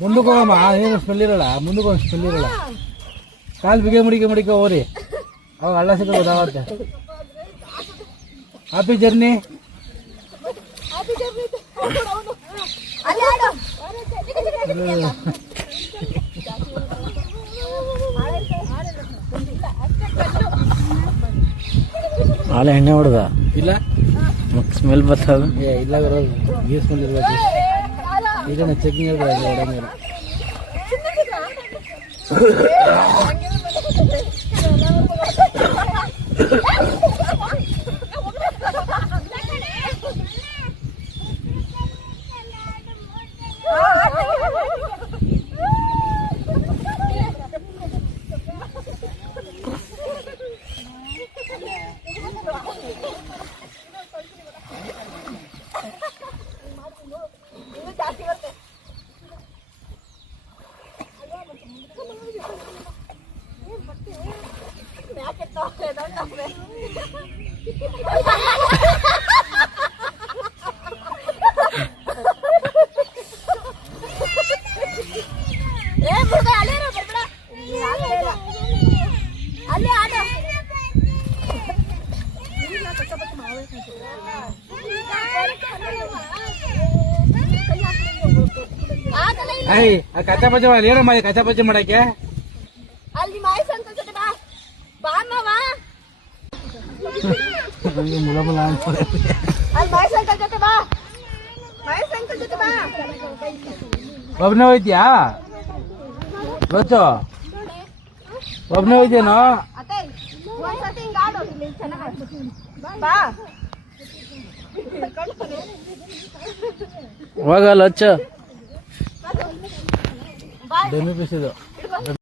ಮುಂದಕ್ಕೆ ಹೋಗಮ್ಮ, ಏನು ಸ್ಮೆಲ್ ಇರಲ್ಲ. ಮುಂದಕ್ಕೆ ಹೋಗಿ ಸ್ಮೆಲ್ ಇರಲ್ಲ. ಕಾಲು ಬಿಗೆ ಮುಡಿಕೆ ಹೋರಿ, ಅವಾಗ ಹಳ್ಳ ಸಿಕ್ಕ ಗೊತ್ತಾಗುತ್ತೆ. Happy journey. ಹಾಲೆ ಎಣ್ಣೆ ಹೊಡೆದ ಇಲ್ಲ, ಸ್ಮೆಲ್ ಬರ್ತದ. ಇಲ್ಲ ಬರೋದು, ಈ ಸ್ಮೆಲ್ ಇರ್ಬೇಕು. ಈಗ ಚೆಕಿಂಗ್ ಹೇಳ್ಬೋದು ಎಡೆ ಮೇಲೆ. ಕಚ್ಚಾ ಪಚ್ಚ ಏನೋ ಮಾಡಿ ಕಚ್ಚಾ ಪಚ್ಚ ಮಾಡಕ್ಕೆ ಮುಲ ಒಬ್ನೇ ಹೋಯ್ತಿಯಾ? ಗೊತ್ತು ಒಬ್ನೇ ಹೋಯ್ತೇನೋ. ಹೋಗಲ್ಲ ಹಚ್ಚ ಡೆಮಿ ಪೀಸ್ ಇದು.